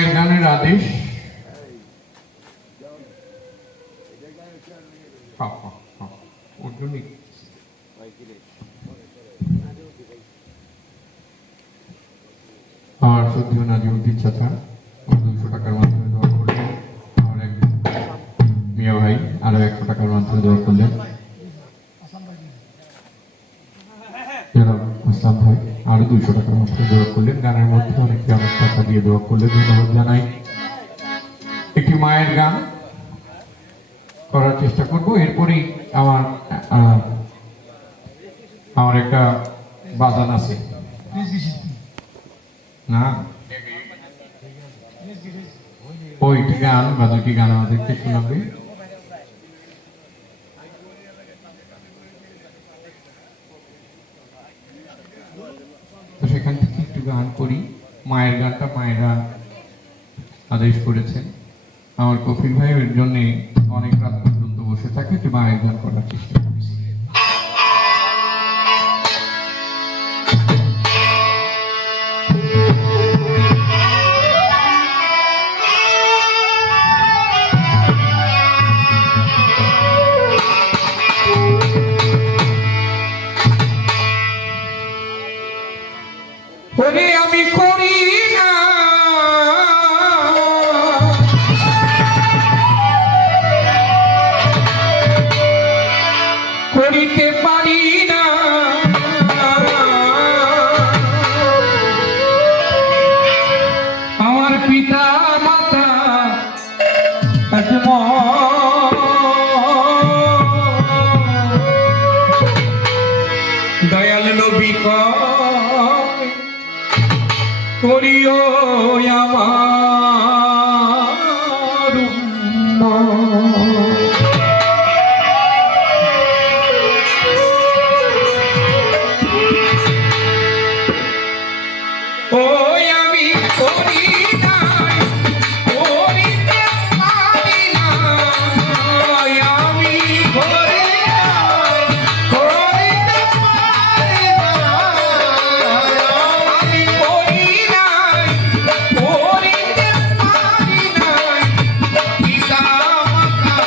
মায়ের গানের আদেশ। আমার শ্রদ্ধেয় নাজিমুদ্দিন চাচা 200 টাকার মাধ্যমে দোয়া করলেন। আমার এক মিয়া ভাই আরো 100 টাকার মাধ্যমে দোয়া করলেন। আসলাম ভাই আরো 200 টাকার মাধ্যমে দোয়া করলেন। গানের মধ্যে অনেকে অনেক টাকা দিয়ে দোয়া করলেন, ধন্যবাদ জানাই। একটি মায়ের গান করার চেষ্টা করব। এরপরেই আমার একটা বাজান আছে না, ওইটি গান বা দুটি গান আমাদেরকে শোনাবে। তো সেখান থেকে একটু গান করি। মায়ের গানটা মায়েরা আদেশ করেছেন। আমার কফিল ভাই এর জন্য অনেক রাত পর্যন্ত বসে থাকে, একটু মায়ের গান করার চেষ্টা করছি। আমি করি না করিতে পারি না, আমার পিতা মাতা দয়াল নবী করিও আমার ওই আমি করি না করিতে পারি না, আমি করি করিতে পারি না, আমি করি না করিতে পারি না, পিতা মাতা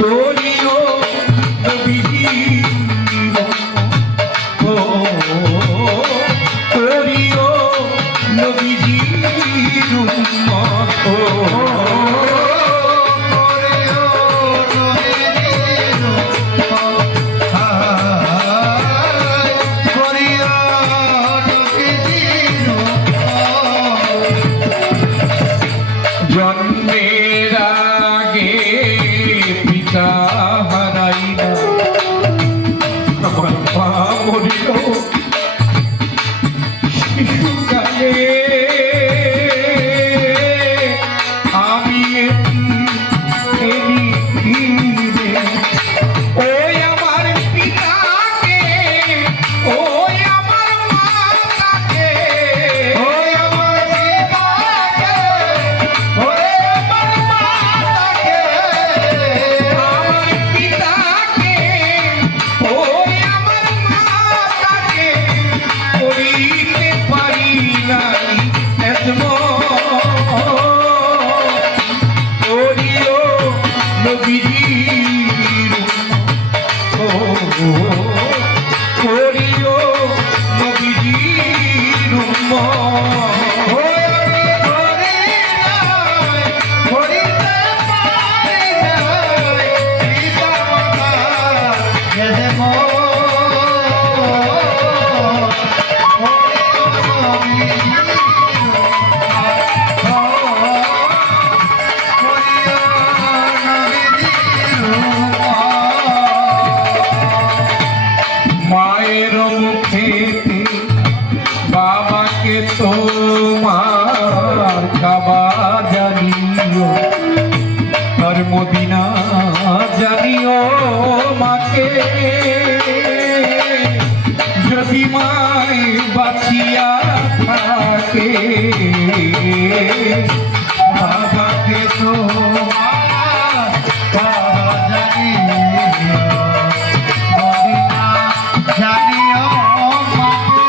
করিও নবীজি করিও নবীজির উম্মত, জন্মের আগে পিতা হারাইনা আমার মা মরিল শিশুকালে, আমি ওই আমার পিতাকে ওই আমার মাতাকে ওই আমার পিতাকে ওই আমার মাতাকে আমার পিতাকে ওই আমার মাতাকে করিতে পারি নাই করিও নবীজির করিও নবীজির মায়ের মুখেতে বাবাকে তোমার খাবা জানিও, আর মদিনা জানিও মাকে, যদি মায় বাঁচিয়া থাকে বাবাকে তোমার খাবা জানিও, জানিও মাকে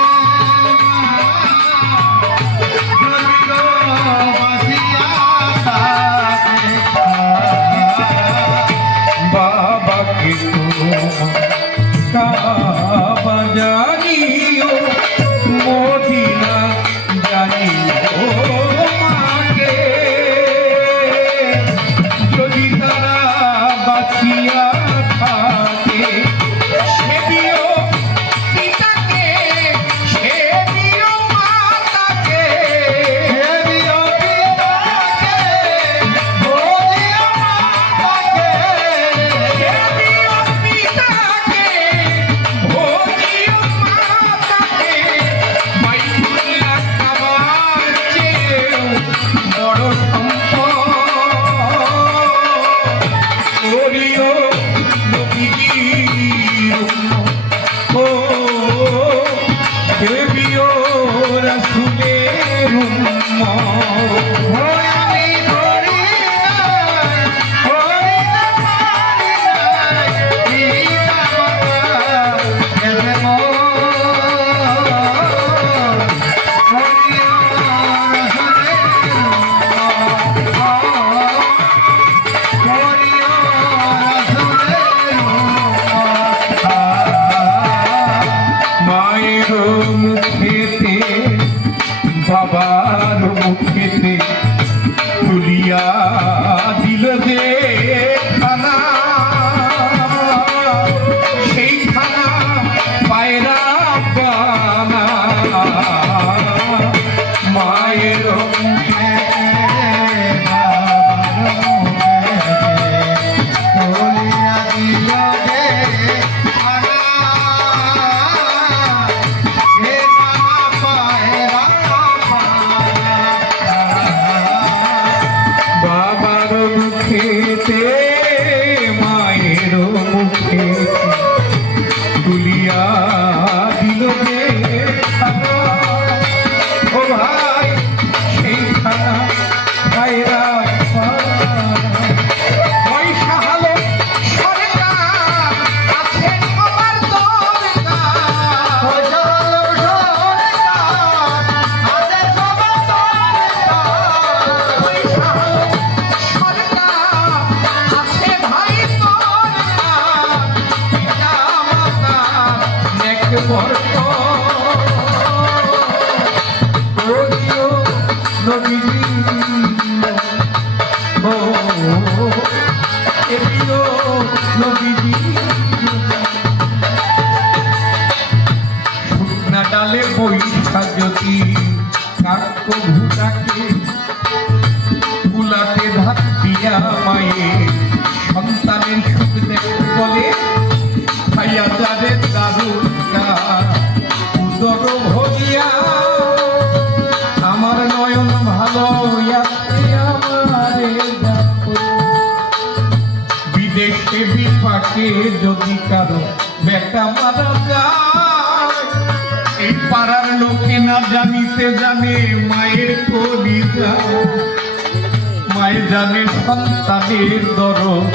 করিও নবীজি ও করিও নবীজি শুকনা ডালে বৈশা যদি কাক ভুটাকে কুলাতে ধাপ দিয়া মায়ে সন্তানের সুখ দেখতে বলে খাইয়া যাবে দারুণা উদর ভরিয়া আমার নয়ন ভালো আমারে বিদেশে বিপাকে যদি কারো বেটা মারা যায় এই পাড়ার লোকে না জানিতে জানে মায়ের কলিজা মায়ে জানে সন্তানের দরদ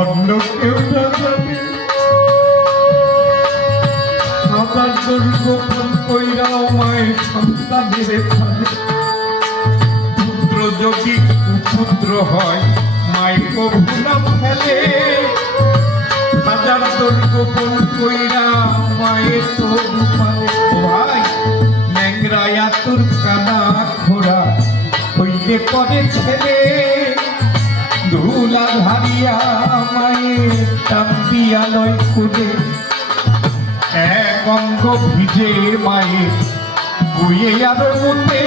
অন্য কেউ না জানে সবার দুর্গোপন কইরাও মায়ের সন্তানের ফলে পুত্র যদি কুপুত্র হয় মায়ের কবু না ফেলে হাজার দুর্গোপন কইরা মায়ের তবু পারে ভাই ন্যাংরায়া তোর কানা ঘোড়া হইলে পরে ছেলে ধুলা ধারিয়া মায়ের টান দিয়া লয় খুঁজে এক অঙ্গ ভিজে মায়ের গুয়ে আর মুতে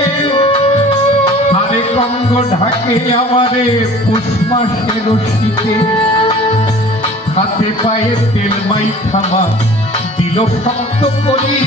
আরেক অঙ্গ ঢাকে আমারে পুষ মাসের শীতে হাতে পায়ে তেল মাই খামা দিল শক্ত করি